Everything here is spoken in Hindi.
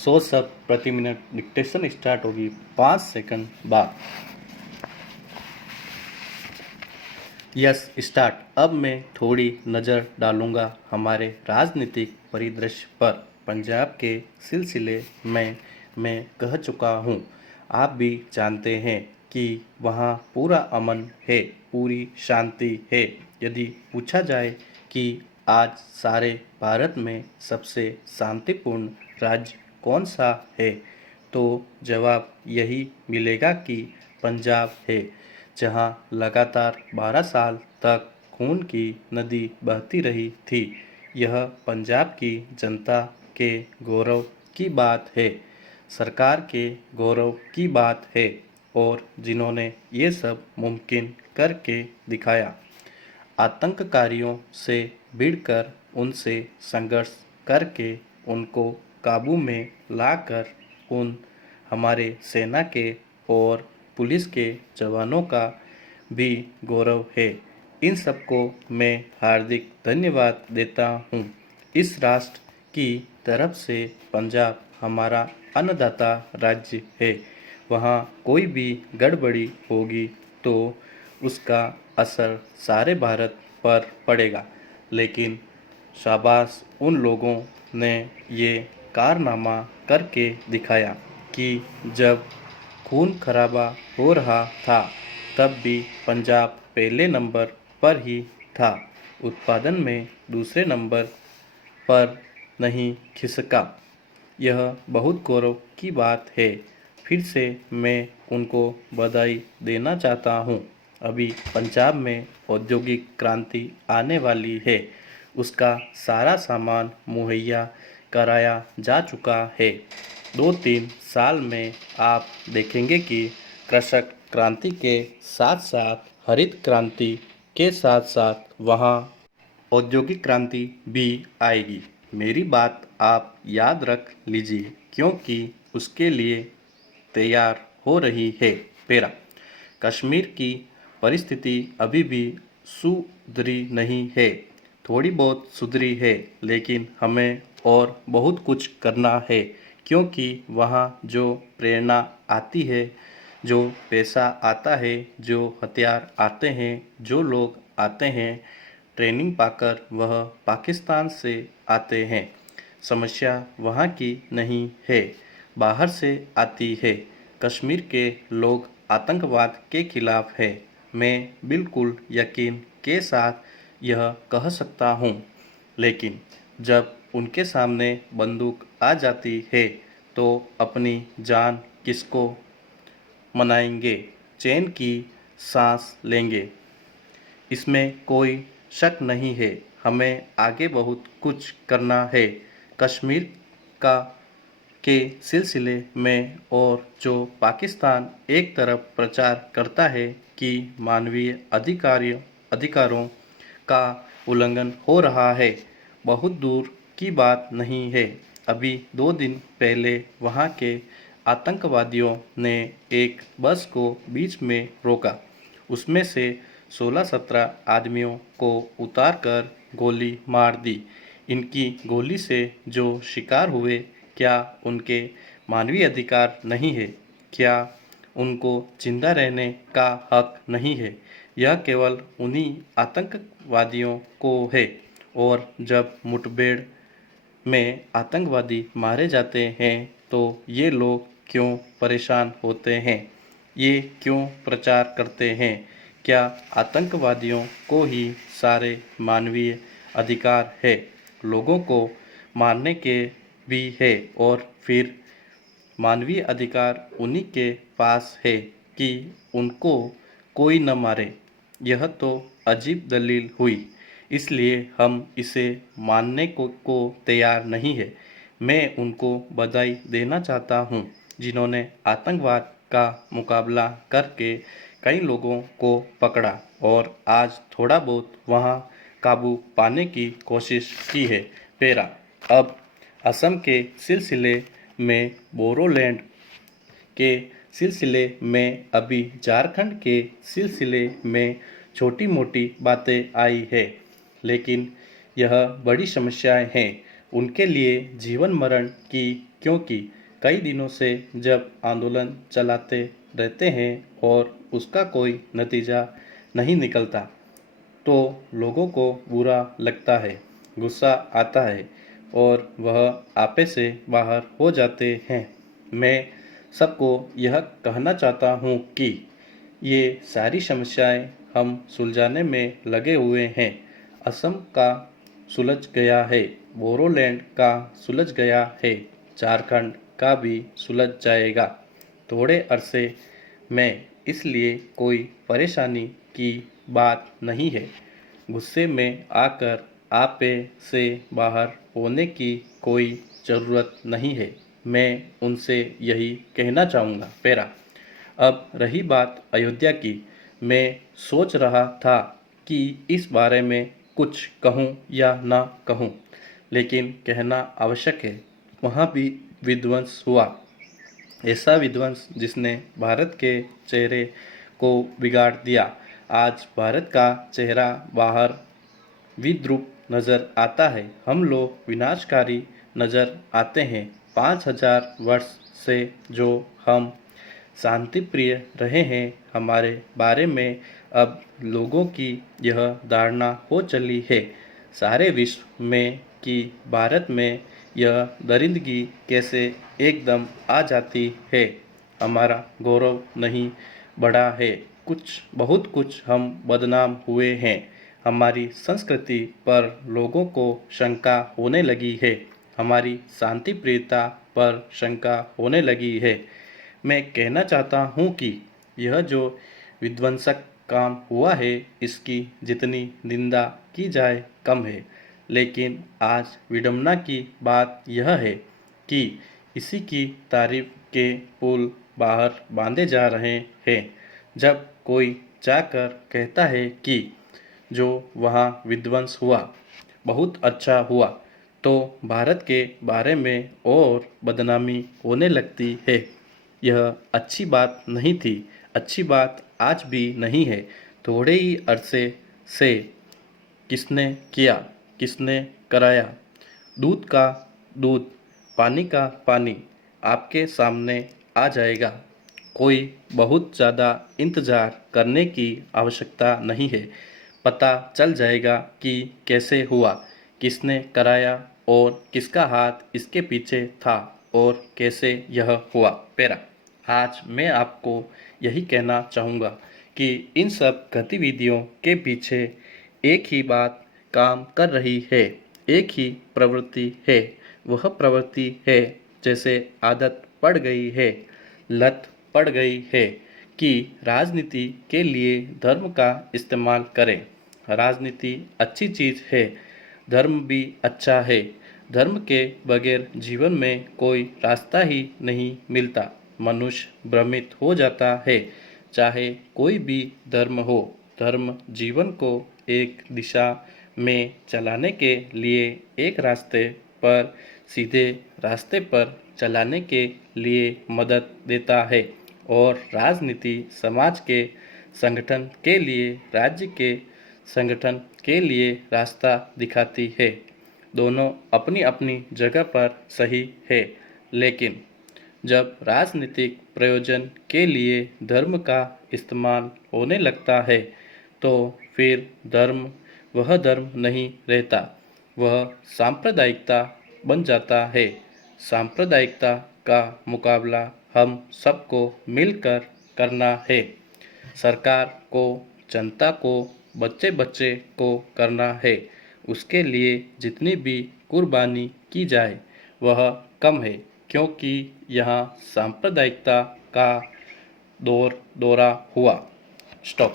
100 शब्द प्रति मिनट डिक्टेशन स्टार्ट होगी 5 सेकंड बाद। Yes start. अब मैं थोड़ी नज़र डालूंगा हमारे राजनीतिक परिदृश्य पर। पंजाब के सिलसिले में मैं कह चुका हूँ, आप भी जानते हैं कि वहाँ पूरा अमन है, पूरी शांति है। यदि पूछा जाए कि आज सारे भारत में सबसे शांतिपूर्ण राज्य कौन सा है, तो जवाब यही मिलेगा कि पंजाब है, जहां लगातार 12 साल तक खून की नदी बहती रही थी। यह पंजाब की जनता के गौरव की बात है, सरकार के गौरव की बात है, और जिन्होंने ये सब मुमकिन करके दिखाया। आतंककारियों से भिड़कर उनसे संघर्ष करके उनको काबू में लाकर उन हमारे सेना के और पुलिस के जवानों का भी गौरव है। इन सबको मैं हार्दिक धन्यवाद देता हूँ। इस राष्ट्र की तरफ से पंजाब हमारा अन्नदाता राज्य है। वहाँ कोई भी गड़बड़ी होगी तो उसका असर सारे भारत पर पड़ेगा, लेकिन शाबाश उन लोगों ने ये कारनामा करके दिखाया कि जब खून खराबा हो रहा था तब भी पंजाब पहले नंबर पर ही था, उत्पादन में दूसरे नंबर पर नहीं खिसका। यह बहुत गौरव की बात है। फिर से मैं उनको बधाई देना चाहता हूँ। अभी पंजाब में औद्योगिक क्रांति आने वाली है, उसका सारा सामान मुहैया कराया जा चुका है। 2-3 साल में आप देखेंगे कि कृषक क्रांति के साथ साथ हरित क्रांति के साथ साथ वहाँ औद्योगिक क्रांति भी आएगी। मेरी बात आप याद रख लीजिए, क्योंकि उसके लिए तैयार हो रही है। पेरा कश्मीर की परिस्थिति अभी भी सुधरी नहीं है, थोड़ी बहुत सुधरी है, लेकिन हमें और बहुत कुछ करना है, क्योंकि वहाँ जो प्रेरणा आती है, जो पैसा आता है, जो हथियार आते हैं, जो लोग आते हैं, ट्रेनिंग पाकर वह पाकिस्तान से आते हैं। समस्या वहाँ की नहीं है, बाहर से आती है। कश्मीर के लोग आतंकवाद के खिलाफ है। मैं बिल्कुल यकीन के साथ यह कह सकता हूँ, लेकिन जब उनके सामने बंदूक आ जाती है तो अपनी जान किसको मनाएंगे, चैन की सांस लेंगे, इसमें कोई शक नहीं है। हमें आगे बहुत कुछ करना है कश्मीर का के सिलसिले में। और जो पाकिस्तान एक तरफ प्रचार करता है कि मानवीय अधिकारों का उल्लंघन हो रहा है, बहुत दूर की बात नहीं है। अभी 2 दिन पहले वहाँ के आतंकवादियों ने एक बस को बीच में रोका, उसमें से 16-17 आदमियों को उतारकर गोली मार दी। इनकी गोली से जो शिकार हुए, क्या उनके मानवीय अधिकार नहीं है? क्या उनको जिंदा रहने का हक नहीं है? यह केवल उन्हीं आतंकवादियों को है। और जब मुठभेड़ में आतंकवादी मारे जाते हैं तो ये लोग क्यों परेशान होते हैं? ये क्यों प्रचार करते हैं? क्या आतंकवादियों को ही सारे मानवीय अधिकार है? लोगों को मारने के भी है, और फिर मानवीय अधिकार उन्हीं के पास है कि उनको कोई न मारे। यह तो अजीब दलील हुई, इसलिए हम इसे मानने को तैयार नहीं है। मैं उनको बधाई देना चाहता हूँ, जिन्होंने आतंकवाद का मुकाबला करके कई लोगों को पकड़ा और आज थोड़ा बहुत वहाँ काबू पाने की कोशिश की है। पेरा अब असम के सिलसिले में, बोरोलैंड के सिलसिले में, अभी झारखंड के सिलसिले में छोटी मोटी बातें आई है, लेकिन यह बड़ी समस्याएं हैं। उनके लिए जीवन मरण की क्योंकि कई दिनों से जब आंदोलन चलाते रहते हैं और उसका कोई नतीजा नहीं निकलता तो लोगों को बुरा लगता है, गुस्सा आता है और वह आपे से बाहर हो जाते हैं। मैं सबको यह कहना चाहता हूँ कि ये सारी समस्याएं हम सुलझाने में लगे हुए हैं। असम का सुलझ गया है, बोरोलैंड का सुलझ गया है, झारखंड का भी सुलझ जाएगा थोड़े अरसे में, इसलिए कोई परेशानी की बात नहीं है। गुस्से में आकर आपे से बाहर होने की कोई ज़रूरत नहीं है। मैं उनसे यही कहना चाहूँगा। पैरा। अब रही बात अयोध्या की, मैं सोच रहा था कि इस बारे में कुछ कहूँ या ना कहूँ, लेकिन कहना आवश्यक है। वहाँ भी विध्वंस हुआ, ऐसा विध्वंस जिसने भारत के चेहरे को बिगाड़ दिया। आज भारत का चेहरा बाहर विद्रूप नजर आता है। हम लोग विनाशकारी नजर आते हैं। 5,000 वर्ष से जो हम शांति प्रिय रहे हैं, हमारे बारे में अब लोगों की यह धारणा हो चली है सारे विश्व में कि भारत में यह दरिंदगी कैसे एकदम आ जाती है। हमारा गौरव नहीं बढ़ा है, बहुत कुछ हम बदनाम हुए हैं। हमारी संस्कृति पर लोगों को शंका होने लगी है, हमारी शांति प्रियता पर शंका होने लगी है। मैं कहना चाहता हूँ कि यह जो विध्वंसक काम हुआ है, इसकी जितनी निंदा की जाए कम है। लेकिन आज विडंबना की बात यह है कि इसी की तारीफ के पुल बाहर बांधे जा रहे हैं। जब कोई जाकर कहता है कि जो वहाँ विध्वंस हुआ बहुत अच्छा हुआ, तो भारत के बारे में और बदनामी होने लगती है। यह अच्छी बात नहीं थी, अच्छी बात आज भी नहीं है। थोड़े ही अरसे से किसने किया, किसने कराया, दूध का दूध, पानी का पानी आपके सामने आ जाएगा। कोई बहुत ज़्यादा इंतज़ार करने की आवश्यकता नहीं है। पता चल जाएगा कि कैसे हुआ, किसने कराया और किसका हाथ इसके पीछे था और कैसे यह हुआ। पैरा। आज मैं आपको यही कहना चाहूँगा कि इन सब गतिविधियों के पीछे एक ही बात काम कर रही है, एक ही प्रवृत्ति है। वह प्रवृत्ति है, जैसे आदत पड़ गई है, लत पड़ गई है कि राजनीति के लिए धर्म का इस्तेमाल करें। राजनीति अच्छी चीज़ है, धर्म भी अच्छा है। धर्म के बगैर जीवन में कोई रास्ता ही नहीं मिलता। मनुष्य भ्रमित हो जाता है, चाहे कोई भी धर्म हो। धर्म जीवन को एक दिशा में चलाने के लिए, एक रास्ते पर, सीधे रास्ते पर चलाने के लिए मदद देता है और राजनीति समाज के संगठन के लिए, राज्य के संगठन के लिए रास्ता दिखाती है। दोनों अपनी अपनी जगह पर सही है, लेकिन जब राजनीतिक प्रयोजन के लिए धर्म का इस्तेमाल होने लगता है, तो फिर धर्म वह धर्म नहीं रहता, वह सांप्रदायिकता बन जाता है। सांप्रदायिकता का मुकाबला हम सबको मिलकर करना है। सरकार को, जनता को, बच्चे बच्चे को करना है। उसके लिए जितनी भी कुर्बानी की जाए वह कम है, क्योंकि यहाँ सांप्रदायिकता का दौरा हुआ। स्टॉप।